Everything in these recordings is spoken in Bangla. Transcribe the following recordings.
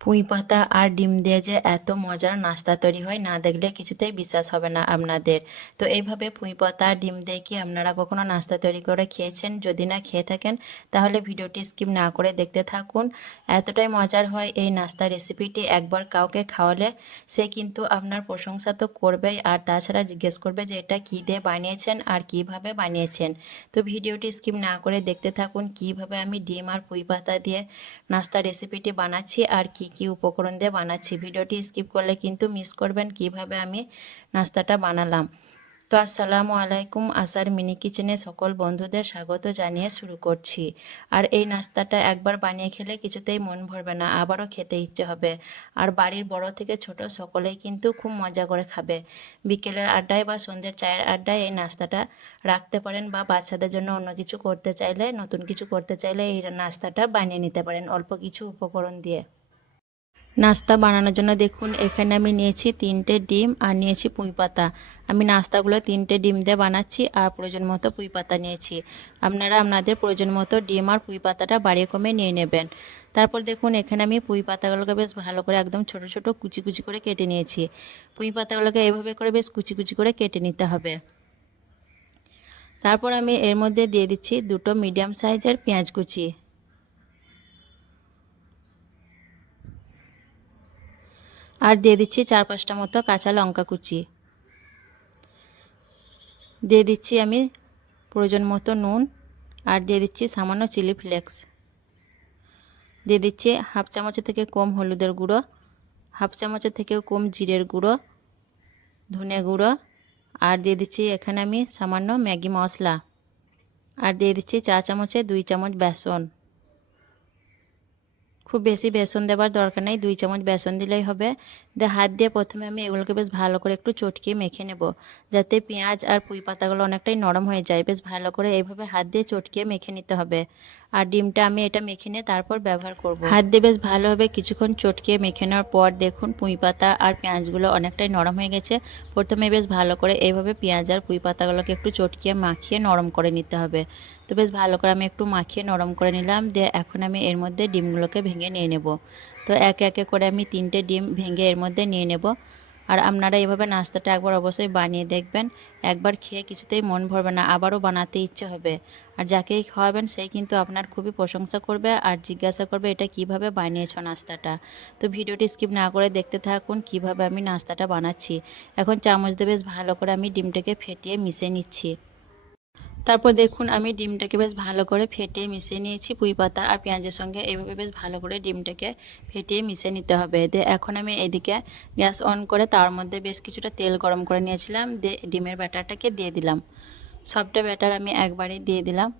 পুঁই পাতা আর ডিম দিয়ে যে এত মজার নাস্তা তৈরি হয়, না দেখলে কিছুতেই বিশ্বাস হবে না আপনাদের। তো এইভাবে পুঁই পাতা আর ডিম দিয়ে কি আপনারা কখনো নাস্তা তৈরি করে খেয়েছেন? যদি না খেয়ে থাকেন, তাহলে ভিডিওটি স্কিপ না করে দেখতে থাকুন। এতটাই মজার হয় এই নাস্তা রেসিপিটি একবার কাউকে খাওয়ালে, সে কিন্তু আপনার প্রশংসা তো করবেই, আর তাছাড়া জিজ্ঞেস করবে যে এটা কী দিয়ে বানিয়েছেন আর কীভাবে বানিয়েছেন। তো ভিডিওটি স্কিপ না করে দেখতে থাকুন কীভাবে আমি ডিম আর পুঁই পাতা দিয়ে নাস্তা রেসিপিটি বানাচ্ছি আর কি কি উপকরণ দিয়ে বানাচ্ছি? ভিডিওটি স্কিপ করলে কিন্তু মিস করবেন কীভাবে আমি নাস্তাটা বানালাম। তো আসসালামু আলাইকুম, আসার মিনি কিচেনে সকল বন্ধুদের স্বাগত জানিয়ে শুরু করছি। আর এই নাস্তাটা একবার বানিয়ে খেলে কিছুতেই মন ভরবে না, আবারও খেতে ইচ্ছে হবে। আর বাড়ির বড় থেকে ছোট সকলেই কিন্তু খুব মজা করে খাবে। বিকেলের আড্ডায় বা সন্ধ্যের চায়ের আড্ডায় এই নাস্তাটা রাখতে পারেন বা বাচ্চাদের জন্য অন্য কিছু করতে চাইলে, নতুন কিছু করতে চাইলে এই নাস্তাটা বানিয়ে নিতে পারেন অল্প কিছু উপকরণ দিয়ে। নাস্তা বানানোর জন্য দেখুন, এখানে আমি নিয়েছি তিনটে ডিম আর নিয়েছি পুঁই পাতা। আমি নাস্তাগুলো তিনটে ডিম দিয়ে বানাচ্ছি আর প্রয়োজন মতো পুঁই পাতা নিয়েছি। আপনারা আপনাদের প্রয়োজন মতো ডিম আর পুঁই পাতাটা বাড়িয়ে কমে নিয়ে নেবেন। তারপর দেখুন, এখানে আমি পুঁই পাতাগুলোকে বেশ ভালো করে একদম ছোট ছোট কুচি কুচি করে কেটে নিয়েছি। পুঁই পাতাগুলোকে এভাবে করে বেশ কুচি কুচি করে কেটে নিতে হবে। তারপর আমি এর মধ্যে দিয়ে দিচ্ছি দুটো মিডিয়াম সাইজের পেঁয়াজ কুচি। আর দিয়ে দিচ্ছি চার পাঁচটা মতো কাঁচা লঙ্কা কুচি। দিয়ে দিচ্ছি আমি প্রয়োজন মতো নুন আর দিয়ে দিচ্ছি সামান্য চিলি ফ্লেক্স। দিয়ে দিচ্ছি হাফ চামচের থেকে কম হলুদের গুঁড়ো, হাফ চামচের থেকেও কম জিরের গুঁড়ো, ধনে গুঁড়ো আর দিয়ে দিচ্ছি এখানে আমি সামান্য ম্যাগি মশলা। আর দিয়ে দিচ্ছি চা চামচে দুই চামচ বেসন। খুব বেশি বেসন দেওয়ার দরকার নেই, দুই চামচ বেসন দিলেই হবে। দিয়ে হাত দিয়ে প্রথমে আমি এগুলোকে বেশ ভালো করে একটু চটকিয়ে মেখে নেব, যাতে পেঁয়াজ আর পুঁই পাতাগুলো অনেকটাই নরম হয়ে যায়। বেশ ভালো করে এইভাবে হাত দিয়ে চটকিয়ে মেখে নিতে হবে। আর ডিমটা আমি এটা মেখে নিয়ে তারপর ব্যবহার করব। হাত দিয়ে বেশ ভালোভাবে কিছুক্ষণ চটকিয়ে মেখে নেওয়ার পর দেখুন পুঁই পাতা আর পেঁয়াজগুলো অনেকটাই নরম হয়ে গেছে। প্রথমে বেশ ভালো করে এইভাবে পেঁয়াজ আর পুঁই পাতাগুলোকে একটু চটকিয়ে মাখিয়ে নরম করে নিতে হবে। তো বেশ ভালো করে আমি একটু মাখিয়ে নরম করে নিলাম। দিয়ে এখন আমি এর মধ্যে ডিমগুলোকে ভেঙে নিয়ে নেব। তো একে একে করে আমি তিনটে ডিম ভেঙে এর মধ্যে নিয়ে নেব। আর আপনারা এভাবে নাস্তাটা একবার অবশ্যই বানিয়ে দেখবেন। একবার খেয়ে কিছুতেই মন ভরবে না, আবারও বানাতে ইচ্ছে হবে। আর যাকেই খাওয়াবেন সেই কিন্তু আপনার খুবই প্রশংসা করবে আর জিজ্ঞাসা করবে, এটা কীভাবে বানিয়েছ নাস্তাটা? তো ভিডিওটি স্কিপ না করে দেখতে থাকুন, কীভাবে আমি নাস্তাটা বানাচ্ছি। এখন চামচ দিয়ে বেশ ভালো করে আমি ডিমটাকে ফেটিয়ে মিশিয়ে নিচ্ছি। তারপর দেখুন, আমি ডিমটাকে বেশ ভালো করে ফেটিয়ে মিশিয়ে নিয়েছি। পুঁই পাতা আর পেঁয়াজের সঙ্গে এইভাবে বেশ ভালো করে ডিমটাকে ফেটিয়ে মিশিয়ে নিতে হবে। দিয়ে এখন আমি এদিকে গ্যাস অন করে তার মধ্যে বেশ কিছুটা তেল গরম করে নিয়েছিলাম। দিয়ে ডিমের ব্যাটারটাকে দিয়ে দিলাম। সবটা ব্যাটার আমি একবারে দিয়ে দিলাম।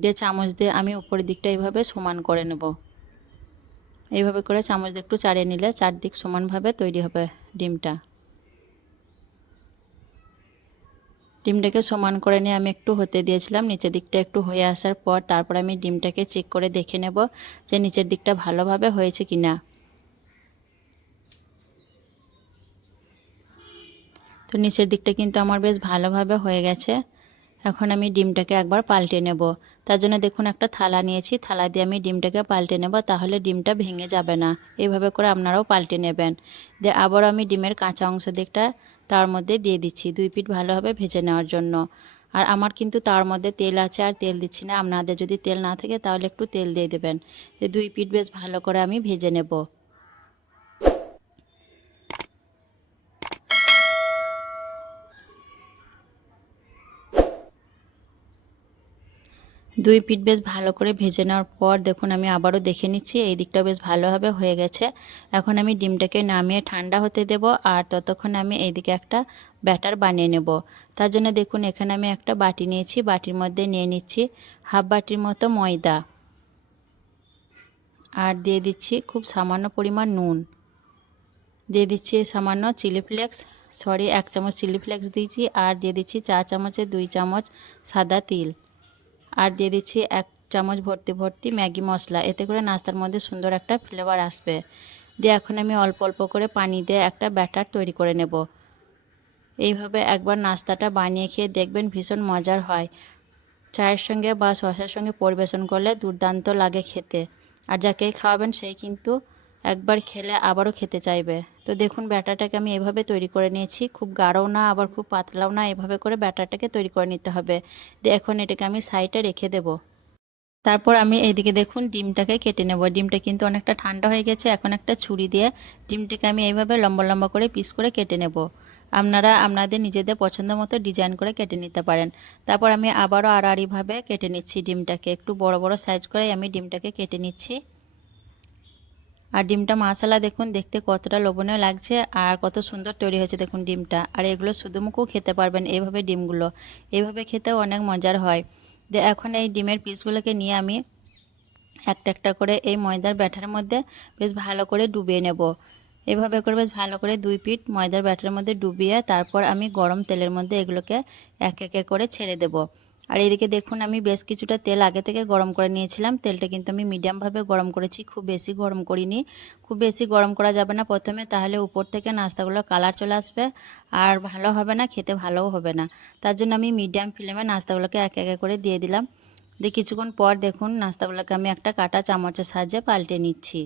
দিয়ে চামচ দিয়ে আমি উপরের দিকটা এইভাবে সমান করে নেব। এইভাবে করে চামচ দিয়ে একটু চাড়িয়ে নিলে চারদিক সমানভাবে তৈরি হবে ডিমটা। ডিমটাকে সমান করে নিয়ে আমি একটু হতে দিয়েছিলাম, নিচের দিকটা একটু হয়ে আসার পর তারপর আমি ডিমটাকে চেক করে দেখে নেব যে নিচের দিকটা ভালোভাবে হয়েছে কি না তো নিচের দিকটা কিন্তু আমার বেশ ভালোভাবে হয়ে গেছে। এখন আমি ডিমটাকে একবার পাল্টে নেব। তার জন্য দেখুন একটা থালা নিয়েছি, থালা দিয়ে আমি ডিমটাকে পাল্টে নেব, তাহলে ডিমটা ভেঙে যাবে না। এভাবে করে আপনারাও পাল্টে নেবেন। দিয়ে আবার আমি ডিমের কাঁচা অংশ দিকটা তার মধ্যে দিয়ে দিচ্ছি, দুই পিঠ ভালোভাবে ভেজে নেওয়ার জন্য। আর আমার কিন্তু তার মধ্যে তেল আছে, আর তেল দিচ্ছি না। আপনাদের যদি তেল না থাকে তাহলে একটু তেল দিয়ে দেবেন। দুই পিঠ বেশ ভালো করে আমি ভেজে নেব। দুই পিঠ বেশ ভালো করে ভেজে নেওয়ার পর দেখুন আমি আবারও দেখে নিচ্ছি, এই দিকটা বেশ ভালোভাবে হয়ে গেছে। এখন আমি ডিমটাকে নামিয়ে ঠান্ডা হতে দেব আর ততক্ষণ আমি এইদিকে একটা ব্যাটার বানিয়ে নেব। তার জন্য দেখুন এখানে আমি একটা বাটি নিয়েছি, বাটির মধ্যে নিয়ে নিচ্ছি হাফ বাটির মতো ময়দা। আর দিয়ে দিচ্ছি খুব সামান্য পরিমাণ নুন। দিয়ে দিচ্ছি সামান্য চিলি ফ্লেক্স, সরি এক চামচ চিলি ফ্লেক্স দিয়েছি আর দিয়ে দিচ্ছি চা চামচে দুই চামচ সাদা তিল। আর দিয়ে দিচ্ছি এক চামচ ভর্তি ভর্তি ম্যাগি মশলা। এতে করে নাস্তার মধ্যে সুন্দর একটা ফ্লেভার আসবে। দিয়ে এখন আমি অল্প অল্প করে পানি দিয়ে একটা ব্যাটার তৈরি করে নেব। এইভাবে একবার নাস্তাটা বানিয়ে খেয়ে দেখবেন ভীষণ মজার হয়। চায়ের সঙ্গে বা শসার সঙ্গে পরিবেশন করলে দুর্দান্ত লাগে খেতে। আর যাকেই খাওয়াবেন সেই কিন্তু একবার খেলে আবারও খেতে চাইবে। তো দেখুন ব্যাটারটাকে আমি এভাবে তৈরি করে নিয়েছি। খুব গাঢ়ও না, আবার খুব পাতলাও না, এভাবে করে ব্যাটারটাকে তৈরি করে নিতে হবে। এখন এটাকে আমি সাইডে রেখে দেবো। তারপর আমি এইদিকে দেখুন, ডিমটাকে কেটে নেব। ডিমটা কিন্তু অনেকটা ঠান্ডা হয়ে গেছে, এখন একটা ছুরি দিয়ে ডিমটাকে আমি এইভাবে লম্বা লম্বা করে পিস করে কেটে নেব। আপনারা, আপনাদের নিজেদের পছন্দ মতো ডিজাইন করে কেটে নিতে পারেন। তারপর আমি আবারও আড়াআড়িভাবে কেটে নিচ্ছি ডিমটাকে। একটু বড় বড় সাইজ করে আমি ডিমটাকে কেটে নিচ্ছি। আর ডিমটা মশলা দেখুন, দেখতে কতটা লোভনীয় লাগছে আর কত সুন্দর তৈরি হয়েছে দেখুন ডিমটা। আর এগুলো শুধুমুখও খেতে পারবেন এইভাবে ডিমগুলো। এইভাবে খেতেও অনেক মজার হয়। যে এখন এই ডিমের পিসগুলোকে নিয়ে আমি একটা একটা করে এই ময়দার ব্যাটারের মধ্যে বেশ ভালো করে ডুবিয়ে নেব। এভাবে করে বেশ ভালো করে দুই পিঠ ময়দার ব্যাটারের মধ্যে ডুবিয়ে তারপর আমি গরম তেলের মধ্যে এগুলোকে এক একে করে ছেড়ে দেব। আর এদিকে দেখুন, আমি বেশ কিছুটা তেল আগে থেকে গরম করে নিয়েছিলাম। তেলটা কিন্তু আমি মিডিয়ামভাবে গরম করেছি, খুব বেশি গরম করিনি। খুব বেশি গরম করা যাবে না প্রথমে, তাহলে উপর থেকে নাস্তাগুলো কালার চলে আসবে। আর ভালো হবে না, খেতে ভালোও হবে না। তার জন্য আমি মিডিয়াম ফ্লেমে নাস্তাগুলোকে এক একে করে দিয়ে দিলাম। দিয়ে কিছুক্ষণ পর দেখুন, নাস্তাগুলোকে আমি একটা কাটা চামচের সাহায্যে পাল্টে নিচ্ছি।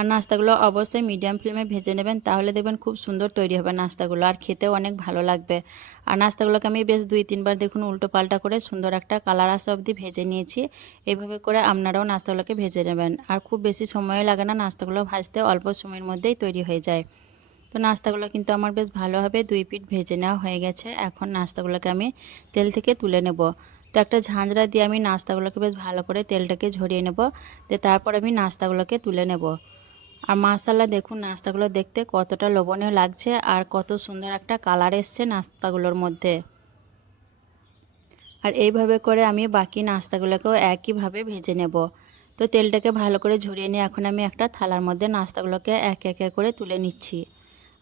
আর নাস্তাগুলো অবশ্যই মিডিয়াম ফ্লেমে ভেজে নেবেন, তাহলে দেখবেন খুব সুন্দর তৈরি হবে নাস্তাগুলো আর খেতেও অনেক ভালো লাগবে। আর নাস্তাগুলোকে আমি বেশ দুই তিনবার দেখুন উল্টো পাল্টা করে সুন্দর একটা কালার আসা অবধি ভেজে নিয়েছি। এইভাবে করে আপনারাও নাস্তাগুলোকে ভেজে নেবেন। আর খুব বেশি সময় লাগে না নাস্তাগুলো ভাজতে, অল্প সময়ের মধ্যেই তৈরি হয়ে যায়। তো নাস্তাগুলো কিন্তু আমার বেশ ভালোভাবে দুই পিঠ ভেজে নেওয়া হয়ে গেছে। এখন নাস্তাগুলোকে আমি তেল থেকে তুলে নেব। তো একটা ঝাঁঝরা দিয়ে আমি নাস্তাগুলোকে বেশ ভালো করে তেলটাকে ঝরিয়ে নেব। দিয়ে তারপর আমি নাস্তাগুলোকে তুলে নেব। আর মাসাল্লা দেখুন নাস্তাগুলো দেখতে কতটা লোভনীয় লাগছে আর কত সুন্দর একটা কালার এসছে নাস্তাগুলোর মধ্যে। আর এইভাবে করে আমি বাকি নাস্তাগুলোকেও একইভাবে ভেজে নেব। তো তেলটাকে ভালো করে ঝরিয়ে নিয়ে এখন আমি একটা থালার মধ্যে নাস্তাগুলোকে একে একে করে তুলে নিচ্ছি।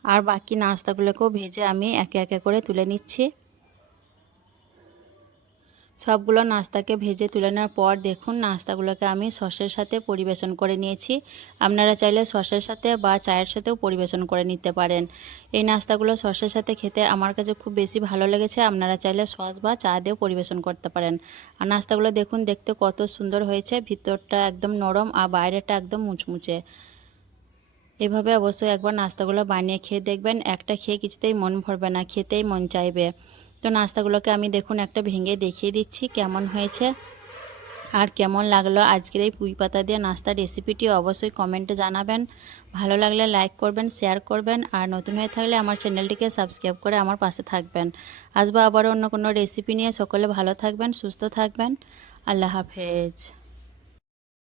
আর বাকি নাস্তাগুলোকেও ভেজে আমি একে একে করে তুলে নিচ্ছি। সবগুলো নাস্তাকে ভেজে তুলে নেওয়ার পর দেখুন নাস্তাগুলোকে আমি সসের সাথে পরিবেশন করে নিয়েছি। আপনারা চাইলে সসের সাথে বা চায়ের সাথেও পরিবেশন করে নিতে পারেন। এই নাস্তাগুলো সসের সাথে খেতে আমার কাছে খুব বেশি ভালো লেগেছে, আপনারা চাইলে সস বা চা দিয়েও পরিবেশন করতে পারেন। আর নাস্তাগুলো দেখুন, দেখতে কত সুন্দর হয়েছে, ভিতরটা একদম নরম আর বাইরেটা একদম মুচমুচে। এভাবে অবশ্যই একবার নাস্তাগুলো বানিয়ে খেয়ে দেখবেন, একটা খেয়ে কিছুতেই মন ভরবে না, খেতেই মন চাইবে। তো নাস্তাগুলোকে আমি দেখুন একটা ভেঙে দেখিয়ে দিচ্ছি কেমন হয়েছে আর কেমন লাগল আজকের এই পুঁই পাতা দিয়ে নাস্তার রেসিপিটি অবশ্যই কমেন্টে জানাবেন। ভালো লাগলে লাইক করবেন, শেয়ার করবেন আর নতুন হয়ে থাকলে আমার চ্যানেলটিকে সাবস্ক্রাইব করে আমার পাশে থাকবেন। আসব আবার অন্য কোনো রেসিপি নিয়ে সকলে ভালো থাকবেন, সুস্থ থাকবেন। আল্লাহ হাফেজ।